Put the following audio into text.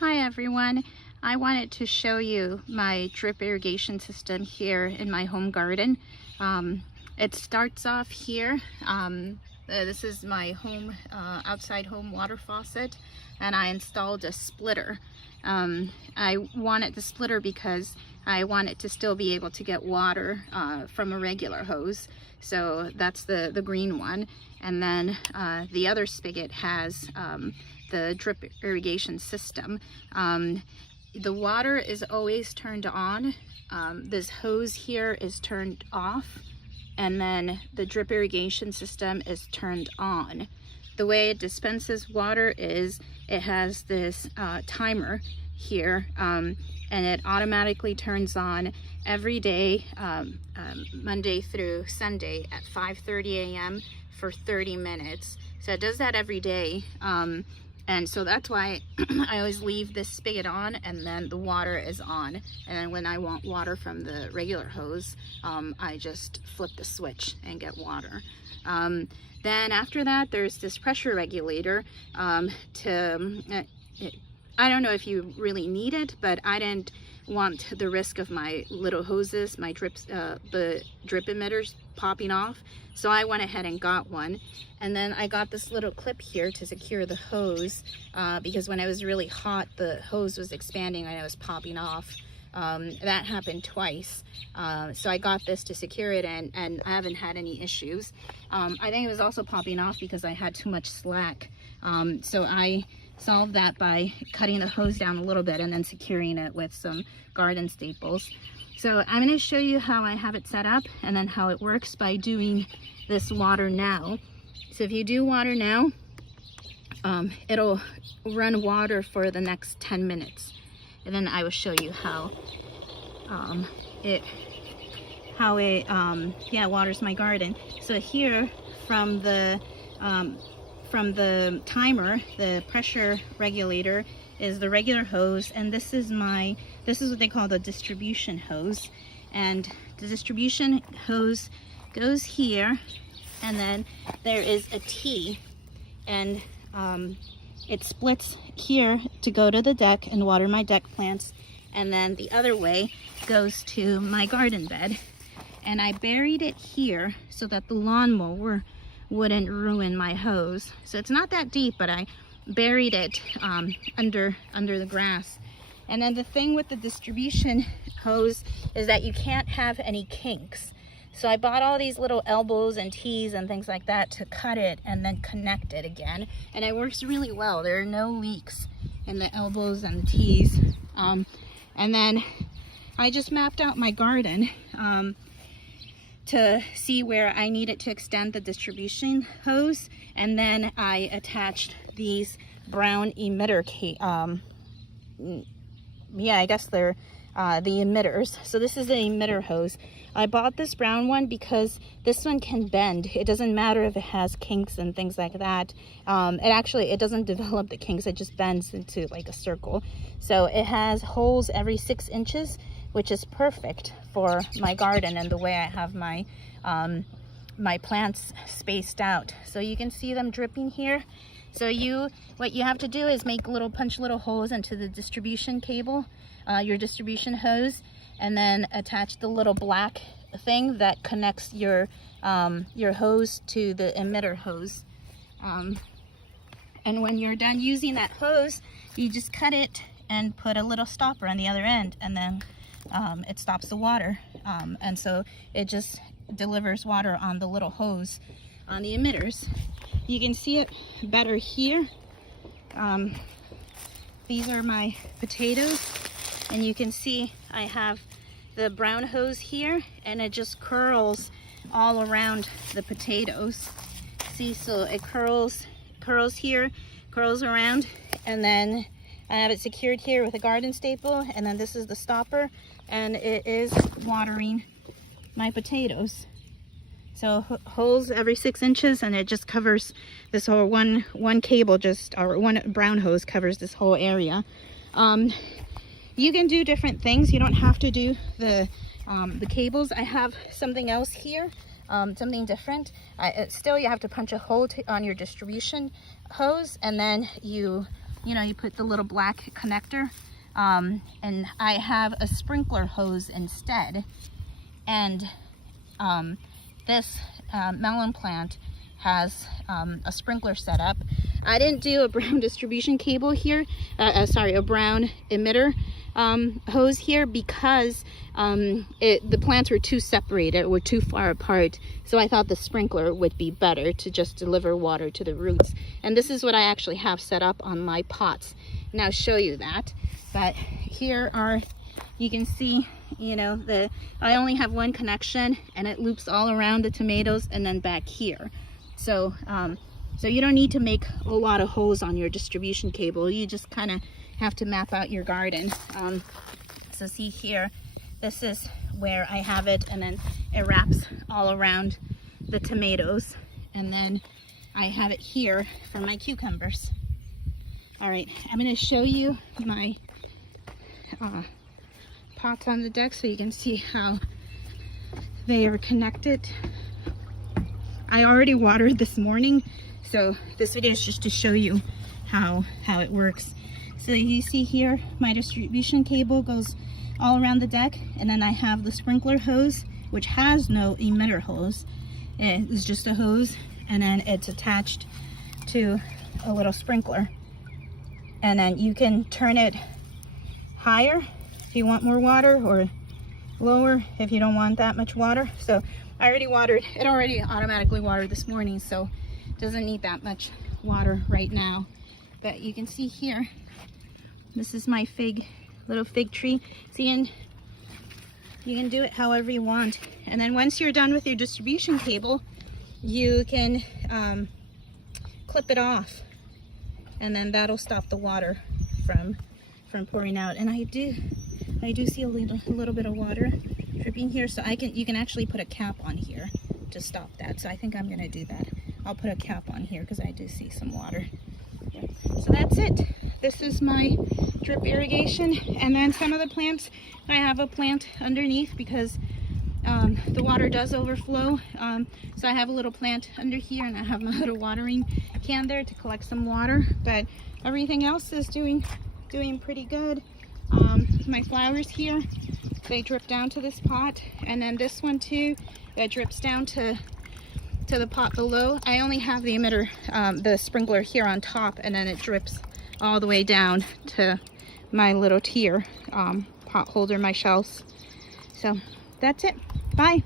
Hi everyone, I wanted to show you my drip irrigation system here in my home garden. It starts off here. This is my home outside home water faucet, and I installed a splitter. I wanted the splitter because I want it to still be able to get water from a regular hose. So that's the green one. And then the other spigot has the drip irrigation system. The water is always turned on. This hose here is turned off, and then the drip irrigation system is turned on. The way it dispenses water is it has this timer here, and it automatically turns on every day, Monday through Sunday at 5:30 a.m. for 30 minutes. So it does that every day. And so that's why I always leave this spigot on, and then the water is on. And then when I want water from the regular hose, I just flip the switch and get water. Then after that, there's this pressure regulator. I don't know if you really need it, but I didn't want the risk of my little hoses, my drips, the drip emitters popping off. So I went ahead and got one. And then I got this little clip here to secure the hose because when it was really hot, the hose was expanding and it was popping off. That happened twice. So I got this to secure it, and I haven't had any issues. I think it was also popping off because I had too much slack. So I solved that by cutting the hose down a little bit and then securing it with some garden staples. So I'm going to show you how I have it set up and then how it works by doing this water now. So if you do water now, it'll run water for the next 10 minutes. And then I will show you how it waters my garden. So here from the timer, the pressure regulator is the regular hose, and this is what they call the distribution hose. And the distribution hose goes here, and then there is a T, and it splits here to go to the deck and water my deck plants, and then the other way goes to my garden bed. And I buried it here so that the lawnmower wouldn't ruin my hose. So it's not that deep, but I buried it under the grass. And then the thing with the distribution hose is that you can't have any kinks. So I bought all these little elbows and T's and things like that to cut it and then connect it again. And it works really well. There are no leaks in the elbows and the T's. And then I just mapped out my garden to see where I needed to extend the distribution hose. And then I attached these brown emitter I guess they're the emitters. So this is the emitter hose. I bought this brown one because this one can bend. It doesn't matter if it has kinks and things like that. It doesn't develop the kinks, it just bends into like a circle. So it has holes every 6 inches, which is perfect for my garden and the way I have my my plants spaced out. So you can see them dripping here. So what you have to do is punch little holes into the distribution cable, your distribution hose, and then attach the little black thing that connects your hose to the emitter hose. And when you're done using that hose, you just cut it and put a little stopper on the other end, and then it stops the water. And so it just delivers water on the little hose on the emitters. You can see it better here. These are my potatoes, and you can see I have the brown hose here, and it just curls all around the potatoes. See, so it curls here, curls around, and then I have it secured here with a garden staple, and then this is the stopper, and it is watering my potatoes. So holes every 6 inches, and it just covers this whole one cable, or one brown hose covers this whole area. You can do different things. You don't have to do the cables. I have something else here, something different. Still, you have to punch a hole on your distribution hose, and then you you know, you put the little black connector, and I have a sprinkler hose instead. And this melon plant has a sprinkler setup. I didn't do a brown distribution cable here, a brown emitter hose here, because the plants were too separated, were too far apart. So I thought the sprinkler would be better to just deliver water to the roots. And this is what I actually have set up on my pots. And I'll show you that. But here are, you can see, you know, I only have one connection, and it loops all around the tomatoes and then back here. So so you don't need to make a lot of holes on your distribution cable. You just kind of have to map out your garden. So see here, this is where I have it, and then it wraps all around the tomatoes, and then I have it here for my cucumbers. All right, I'm going to show you my pots on the deck so you can see how they are connected. I already watered this morning, so this video is just to show you how it works. So you see here, my distribution cable goes all around the deck, and then I have the sprinkler hose, which has no emitter hose. It is just a hose, and then it's attached to a little sprinkler. And then you can turn it higher if you want more water, or lower if you don't want that much water. So I already watered, it already automatically watered this morning, so it doesn't need that much water right now. But you can see here, this is my little fig tree. See, and you can do it however you want. And then once you're done with your distribution cable, you can clip it off, and then that'll stop the water from pouring out. And I do see a little bit of water dripping here, so you can actually put a cap on here to stop that. So I think I'm gonna do that. I'll put a cap on here because I do see some water. So that's it. This is my drip irrigation. And then some of the plants, I have a plant underneath because the water does overflow. So I have a little plant under here, and I have my little watering can there to collect some water. But everything else is doing pretty good. My flowers here, they drip down to this pot, and then this one too, that drips down to the pot below. I only have the emitter, the sprinkler here on top, and then it drips all the way down to my little tier pot holder, my shelves. So that's it. Bye.